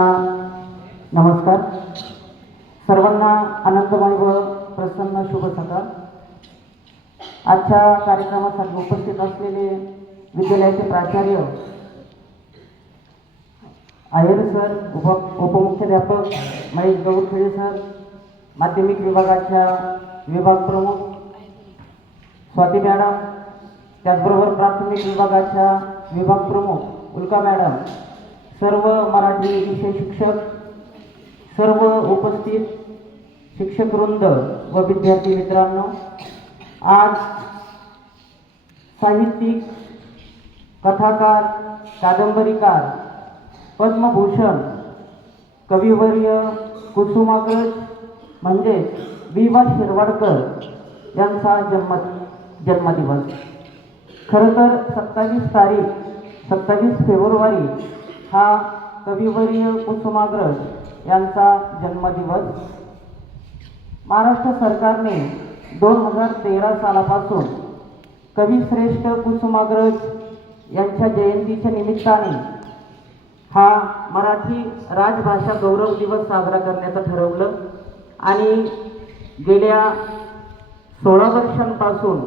नमस्कार सर्वांना आनंदमय व प्रसन्न शुभ सकाळ। आजच्या कार्यक्रमासाठी उपस्थित असलेले विद्यालयाचे प्राचार्य आहेर सर, उपमुख्याध्यापक महेश गौरखेडे सर, माध्यमिक विभागाच्या विभाग प्रमुख स्वाती मॅडम, त्याचबरोबर प्राथमिक विभागाच्या विभाग प्रमुख उल्का मॅडम, सर्व मराठी विषय शिक्षक, सर्व उपस्थित शिक्षक वृंद व विद्यार्थी मित्रांनो, आज साहित्यिक, कथाकार, कादंबरीकार, पद्मभूषण कविवर्य कुसुमाग्रज म्हणजे वि.वा. शिरवाडकर यांचा जन्मदिवस। खरं तर 27 फेब्रुवारी हा कविवर्य कुसुमाग्रज यांचा जन्मदिवस महाराष्ट्र सरकारने 2013 सालापासून कविश्रेष्ठ कुसुमाग्रज यांच्या जयंतीच्या निमित्ताने हा मराठी राजभाषा गौरव दिवस साजरा करण्याचं ठरवलं आणि गेल्या 16 वर्षांपासून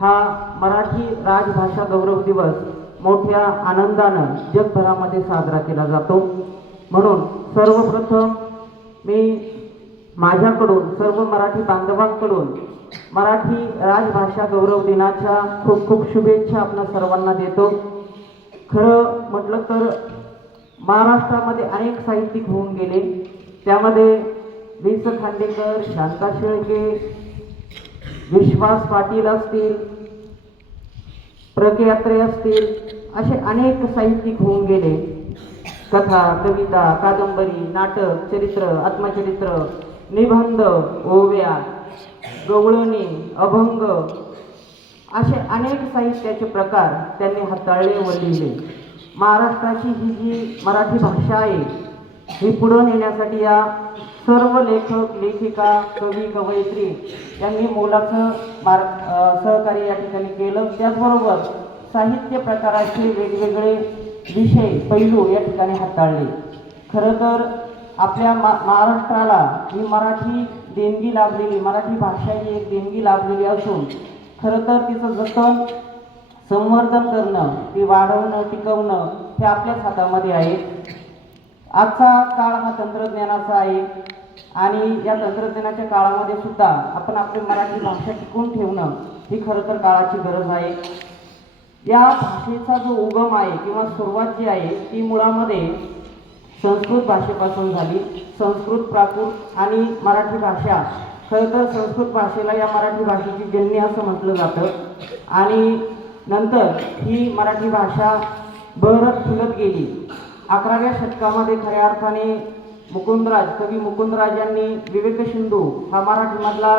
हा मराठी राजभाषा गौरव दिवस मोठ्या आनंदानं जगभरामध्ये साजरा केला जातो। म्हणून सर्वप्रथम मी माझ्याकडून सर्व मराठी बांधवांकडून मराठी राजभाषा गौरव दिनाच्या खूप खूप शुभेच्छा आपल्या सर्वांना देतो। खरं म्हटलं तर महाराष्ट्रामध्ये अनेक साहित्यिक होऊन गेले, त्यामध्ये वि. स. खांडेकर, शांता शेळके, विश्वास पाटील असतील, प्र. के. अत्रे असतील, असे अनेक साहित्यिक होऊन गेले। कथा, कविता, कादंबरी, नाटक, चरित्र, आत्मचरित्र, निबंध, ओव्या, गवळणी, अभंग असे अनेक साहित्याचे प्रकार त्यांनी हाताळले व लिहिले। महाराष्ट्राची ही जी मराठी भाषा आहे ही पुढे नेण्यासाठी या सर्व लेखक, लेखिका, कवी, कवयित्री यांनी मोलाचं सहकार्य या ठिकाणी केलं। त्याचबरोबर साहित्य प्रकाराचे वेगवेगळे विषय, पैलू या ठिकाणी हाताळले। खरं तर आपल्या महाराष्ट्राला ही मराठी देणगी लाभलेली, मराठी भाषा ही एक देणगी लाभलेली असून खरं तर तिचं जतन, संवर्धन करणं, ती वाढवणं, टिकवणं हे आपल्याच हातामध्ये आहे। आजचा काळ हा तंत्रज्ञानाचा आहे आणि या तंत्रज्ञानाच्या काळामध्ये सुद्धा आपण आपली मराठी भाषा टिकवून ठेवणं ही खरं तर काळाची गरज आहे। या भाषेचा जो उगम आहे किंवा सुरुवात जी आहे ती मुळामध्ये संस्कृत भाषेपासून झाली। संस्कृत, प्राकृत आणि मराठी भाषा, खरं तर संस्कृत भाषेला या मराठी भाषेची जननी असं म्हटलं जातं आणि नंतर ही मराठी भाषा बहरत फुलत गेली। 11व्या शतकामध्ये खऱ्या अर्थाने कवी मुकुंदराज यांनी विवेक सिंधू हा मराठीमधला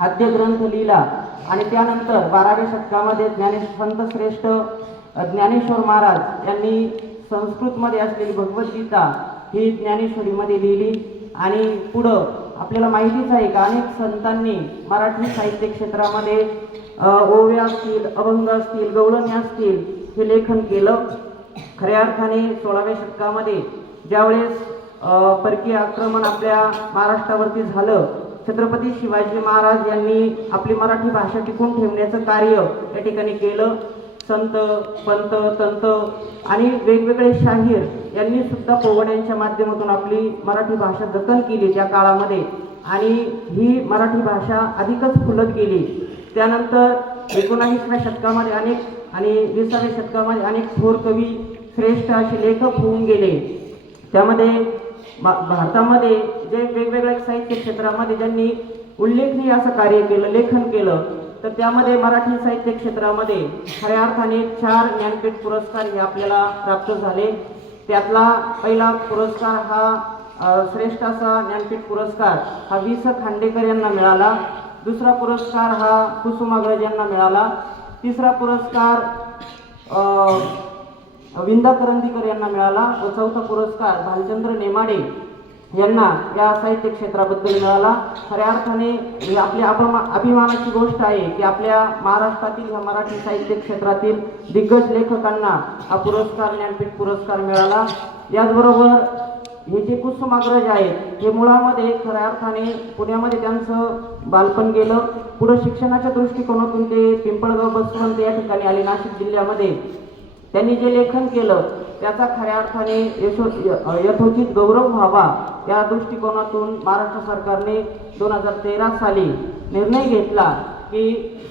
आद्य ग्रंथ लिहिला आणि त्यानंतर 12व्या शतकामध्ये संत श्रेष्ठ ज्ञानेश्वर महाराज यांनी संस्कृतमध्ये असलेली भगवद्गीता ही ज्ञानेश्वरीमध्ये लिहिली आणि पुढं आपल्याला माहितीच आहे का अनेक संतांनी मराठी साहित्य क्षेत्रामध्ये ओव्या असतील, अभंग असतील, गवळणी असतील हे लेखन केलं। खऱ्या अर्थाने 16व्या शतकामध्ये ज्यावेळेस परकीय आक्रमण आपल्या महाराष्ट्रावरती झालं, छत्रपती शिवाजी महाराज यांनी आपली मराठी भाषा टिकून ठेवण्याचं कार्य या ठिकाणी केलं। संत, पंत, तंत आणि वेगवेगळे शाहीर यांनी सुद्धा पोवाड्यांच्या माध्यमातून आपली मराठी भाषा जतन केली त्या काळामध्ये आणि ही मराठी भाषा अधिकच फुलत गेली। त्यानंतर 19व्या शतकामध्ये अनेक आणि 20व्या शतकामध्ये अनेक थोर कवी, श्रेष्ठ असे लेखक होऊन गेले। त्यामध्ये भारतामध्ये जे वेगवेगळ्या साहित्य क्षेत्रामध्ये ज्यांनी उल्लेखनीय असं कार्य केलं, लेखन केलं, तर त्यामध्ये मराठी साहित्य क्षेत्रामध्ये खऱ्या अर्थाने 4 ज्ञानपीठ पुरस्कार हे आपल्याला प्राप्त झाले। त्यातला पहिला पुरस्कार हा श्रेष्ठ असा ज्ञानपीठ पुरस्कार हा वि. स. खांडेकर यांना मिळाला। दुसरा पुरस्कार हा कुसुमाग्रज यांना मिळाला। तिसरा पुरस्कार विंदा करंदीकर यांना मिळाला व चौथा पुरस्कार भालचंद्र नेमाडे यांना या साहित्य क्षेत्राबद्दल मिळाला। खऱ्या अर्थाने ही आपल्या अभिमानाची गोष्ट आहे की आपल्या महाराष्ट्रातील ह्या मराठी साहित्य क्षेत्रातील दिग्गज लेखकांना हा पुरस्कार, ज्ञानपीठ पुरस्कार मिळाला। याचबरोबर हे जे कुसुमाग्रज आहेत हे मुळामध्ये खऱ्या अर्थाने पुण्यामध्ये त्यांचं बालपण गेलं. पुढं शिक्षणाच्या दृष्टिकोनातून ते पिंपळगाव बसवंत या ठिकाणी आले नाशिक जिल्ह्यामध्ये. त्यांनी जे लेखन केलं त्याचा खऱ्या अर्थाने यथोचित गौरव व्हावा या दृष्टिकोनातून महाराष्ट्र सरकारने 2013 साली निर्णय घेतला की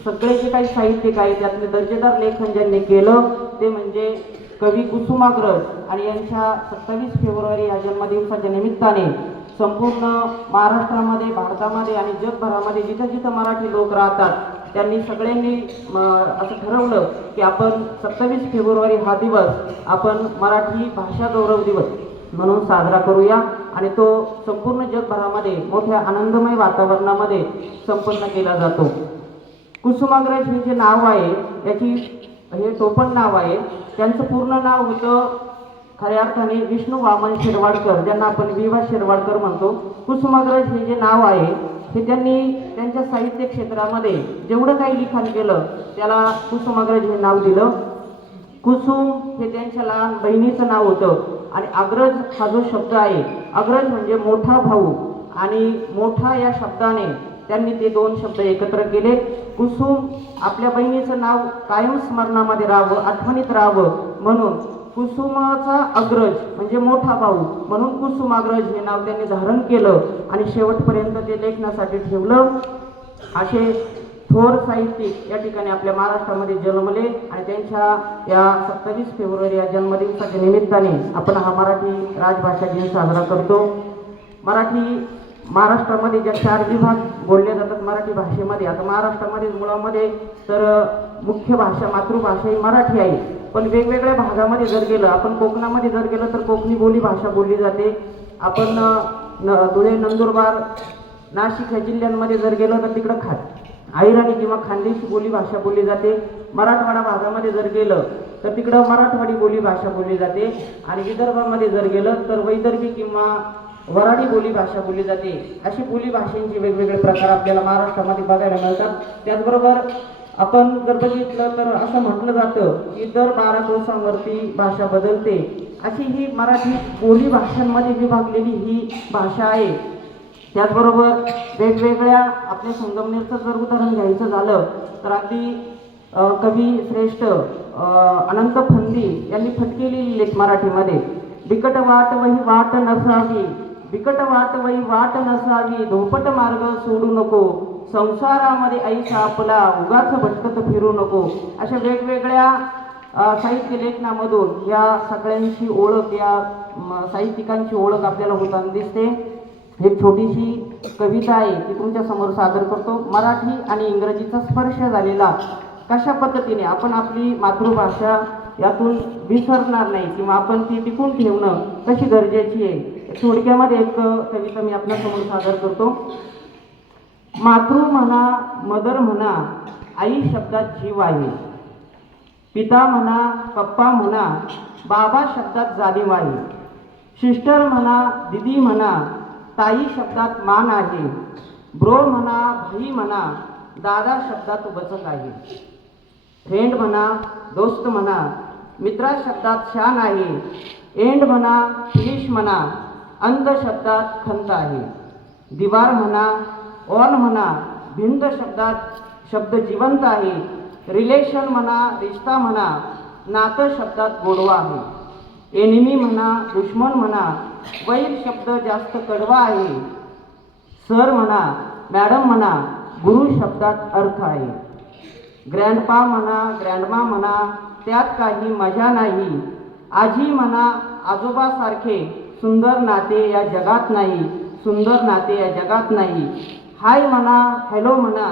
सगळे जे काही साहित्यिक आहे त्यातले दर्जेदार लेखन ज्यांनी केलं ते म्हणजे कवी कुसुमाग्रज आणि यांच्या 27 फेब्रुवारी या जन्मदिवसाच्या निमित्ताने संपूर्ण महाराष्ट्रामध्ये, भारतामध्ये आणि जगभरामध्ये जिथं जिथं मराठी लोक राहतात त्यांनी सगळ्यांनी असं ठरवलं की आपण 27 फेब्रुवारी हा दिवस आपण मराठी भाषा गौरव दिवस म्हणून साजरा करूया आणि तो संपूर्ण जगभरामध्ये मोठ्या आनंदमय वातावरणामध्ये संपन्न केला जातो. कुसुमाग्रज हे जे नाव आहे याची हे टोपण नाव आहे. त्यांचं पूर्ण नाव होतं खऱ्या अर्थाने विष्णू वामन शिरवाडकर, ज्यांना आपण विवा शिरवाडकर म्हणतो. कुसुमाग्रज हे जे नाव आहे हे त्यांनी त्यांच्या साहित्य क्षेत्रामध्ये जेवढं काही लिखाण केलं त्याला कुसुमाग्रज हे नाव दिलं. कुसुम हे त्यांच्या लहान बहिणीचं नाव होतं आणि अग्रज हा जो शब्द आहे, अग्रज म्हणजे मोठा भाऊ, आणि मोठा या शब्दाने त्यांनी ते दोन शब्द एकत्र केले. कुसुम आपल्या बहिणीचं नाव कायम स्मरणामध्ये राहावं, आठवणीत राहावं म्हणून कुसुमाचा अग्रज म्हणजे मोठा भाऊ म्हणून कुसुमाग्रज हे नाव त्यांनी धारण केलं आणि शेवटपर्यंत ते लेखनासाठी ठेवलं. असे थोर साहित्यिक या ठिकाणी आपल्या महाराष्ट्रामध्ये जन्मले आणि त्यांच्या या 27 फेब्रुवारी या जन्मदिवसाच्या निमित्ताने आपण हा मराठी राजभाषा दिन साजरा करतो. महाराष्ट्रामध्ये ज्या 4 विभाग बोलले जातात मराठी भाषेमध्ये, आता महाराष्ट्रामध्ये मुळामध्ये तर मुख्य भाषा मातृभाषा ही मराठी आहे, पण वेगवेगळ्या भागामध्ये जर गेलं, आपण कोकणामध्ये जर गेलं तर कोकणी बोली भाषा बोलली जाते. आपण धुळे, नंदुरबार, नाशिक या जिल्ह्यांमध्ये जर गेलं तर तिकडं अहिराणी किंवा खानदेशी बोली भाषा बोलली जाते. मराठवाडा भागामध्ये जर गेलं तर तिकडं मराठवाडी बोली भाषा बोलली जाते आणि विदर्भामध्ये जर गेलं तर वैदर्भी किंवा वराडी बोली भाषा बोलली जाते. अशी बोली भाषेंचे वेगवेगळे प्रकार आपल्याला महाराष्ट्रामध्ये बघायला मिळतात. त्याचबरोबर आपण जर बघितलं तर असं म्हटलं जातं की दर 12 कोसांवरती भाषा बदलते. अशी ही मराठी बोली भाषांमध्ये विभागलेली ही भाषा आहे. त्याचबरोबर वेगवेगळ्या आपल्या संगमनेरचं जर उदाहरण घ्यायचं झालं तर अगदी कवी श्रेष्ठ अनंत फंदी यांनी फटके लिहिलेले मराठीमध्ये. बिकट वाट वही वाट नसावी, बिकट वाट वही वाट नसावी, धोपट मार्ग सोडू नको, संसारामध्ये ऐसा आपला उगाच भटकत फिरू नको. अशा वेगवेगळ्या साहित्य लेखनामधून या सगळ्यांची ओळख, या साहित्यिकांची ओळख आपल्याला होताना दिसते. एक छोटीशी कविता आहे ती तुमच्या समोर सादर करतो. मराठी आणि इंग्रजीचा स्पर्श झालेला कशा पद्धतीने आपण आपली मातृभाषा यातून विसरणार नाही किंवा आपण ती टिकून ठेवणं कशी गरजेची आहे. थोडक्यामध्ये एक कविता मी आपल्यासमोर सादर करतो. मातृ म्हणा, मदर म्हणा, आई शब्दात जीव आहे. पिता म्हणा, पप्पा म्हणा, बाबा शब्दात जाणीव आहे. सिस्टर म्हणा, दिदी म्हणा, ताई शब्दात मान आहे. ब्रो म्हणा, भाई म्हणा, दादा शब्दात वचक आहे. फ्रेंड म्हणा, दोस्त म्हणा, मित्रा शब्दात शान आहे. एंड म्हणा, फिनिश म्हणा, अंत शब्दात खंत आहे. दीवार म्हणा, ऑन म्हणा, भिंत शब्दात शब्द जिवंत आहे. रिलेशन म्हणा, रिश्ता म्हणा, नातं शब्दात गोडवा आहे. एनिमी म्हणा, दुश्मन म्हणा, वैर शब्द जास्त कडवा आहे. सर म्हणा, मॅडम म्हणा, गुरु शब्दात अर्थ आहे. ग्रँडपा म्हणा, ग्रँडमा म्हणा, त्यात काही मजा नाही. आजी म्हणा, आजोबासारखे सुंदर नाते या जगात नाही, सुंदर नाते या जगात नाही. हाय म्हणा, हॅलो म्हणा,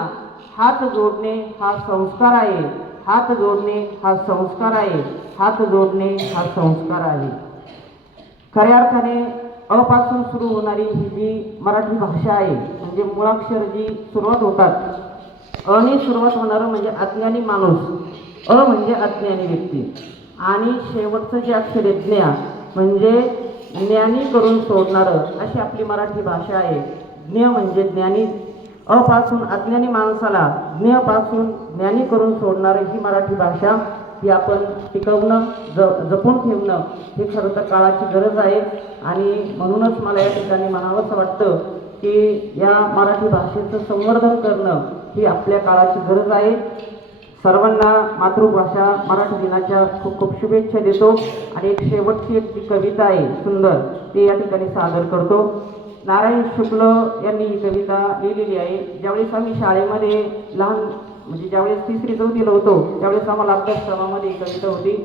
हात जोडणे हा संस्कार आहे. हात जोडणे हा संस्कार आहे. हात जोडणे हा संस्कार आहे. खऱ्या अर्थाने अपासून सुरू होणारी ही जी मराठी भाषा आहे, म्हणजे मुळाक्षर जी सुरुवात होतात, अने सुरुवात होणारं म्हणजे अज्ञानी माणूस, अ म्हणजे अज्ञानी व्यक्ती, आणि शेवटचं जे अक्षर आहे ज्ञा म्हणजे ज्ञानी करून सोडणारं, अशी आपली मराठी भाषा आहे. ज्ञ म्हणजे ज्ञानी, अपासून अज्ञानी माणसाला ज्ञपासून ज्ञानी करून सोडणारी ही मराठी भाषा. ती आपण टिकवणं जपून ठेवणं हे खरं तर काळाची गरज आहे. आणि म्हणूनच मला या ठिकाणी म्हणावंसं वाटतं की या मराठी भाषेचं संवर्धन करणं ही आपल्या काळाची गरज आहे. सर्वांना मातृभाषा मराठी दिनाच्या खूप खूप शुभेच्छा देतो. आणि एक शेवटची एक जी कविता आहे सुंदर ती या ठिकाणी सादर करतो. नारायण शुक्ल यांनी ही कविता लिहिलेली आहे. ज्यावेळेस आम्ही शाळेमध्ये लहान म्हणजे ज्यावेळेस 3री-4थीला होतो त्यावेळेस आम्हाला अभ्यासक्रमामध्ये ही कविता होती.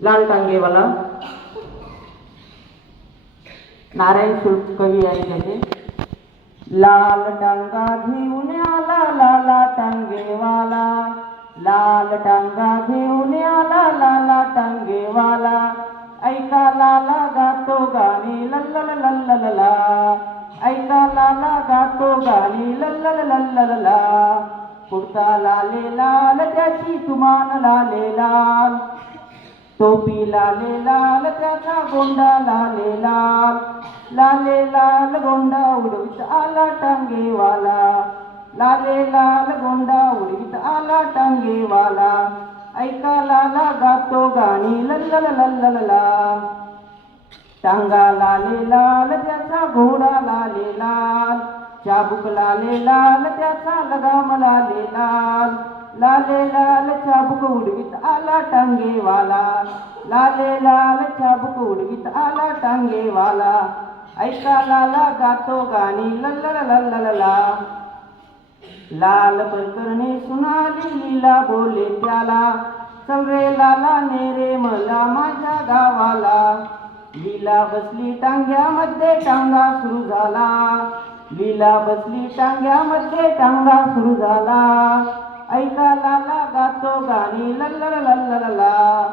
लाल टांगेवाला. नारायण शुक्ल कवी आहे त्याचे. लाल टांगा घेऊन आला लाला टांगेवाला, लाल टांगा घेऊन आला लाला टांगेवाला, ऐका लाला गातो गाणी लल्लल लल्ललला, ऐका लाला गातो गाणी लल्लल लल्ललला, कुर्ता लाले लाल त्याची तुमान लाले लाल, टोपी लाले लाल त्याचा गोंडा लाले लाल, लाले लाल गोंडा उडवीत आला टांगेवाला, लाले लाल गोंडा उडवीत आला टांगेवाला, ऐका लाला गातो गाणी लल्लल लल्ललला, टांगा लाले लाल त्याचा घोडा लाले लाल, चाबूक लाले लाल त्याचा लगाम लाले लाल, लाले लाल चाबूक उडवीत आला टांगेवाला, लाले लाल चाबूक उडवीत आला टांगेवाला, ऐका लाला गातो गाणी लल्लल लल्ललला, लाल परकरणे सुनाली लीला बोले त्याला, चल रे लाला नेरे मला माझ्या गावाला, लीला बसली टांग्यामध्ये टांगा सुरू झाला, लीला बसली टांग्यामध्ये टांगा सुरू झाला, ऐका लाला गातो गाणी लल्लल लल्ललला,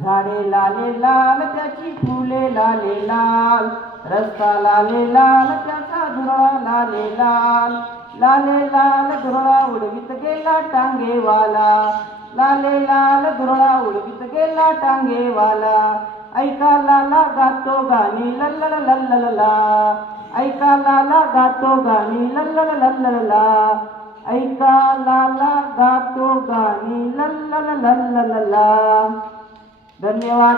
झाडे लाले लाल त्याची फुले लाले लाल, रस्ता लाले लाल त्याचा धुरळा लाले लाल, लाले लाल धुरळा उडवीत गेला टांगेवाला, लाले लाल धुरळा उडवीत गेला टांगेवाला, ऐका लाला गातो गाणी लल्लल लल्ललला, ऐका लाला गातो गाणी लल्लल लल्ललला, ऐका लाला गातो गाणी लल्लल लल्ललला. धन्यवाद.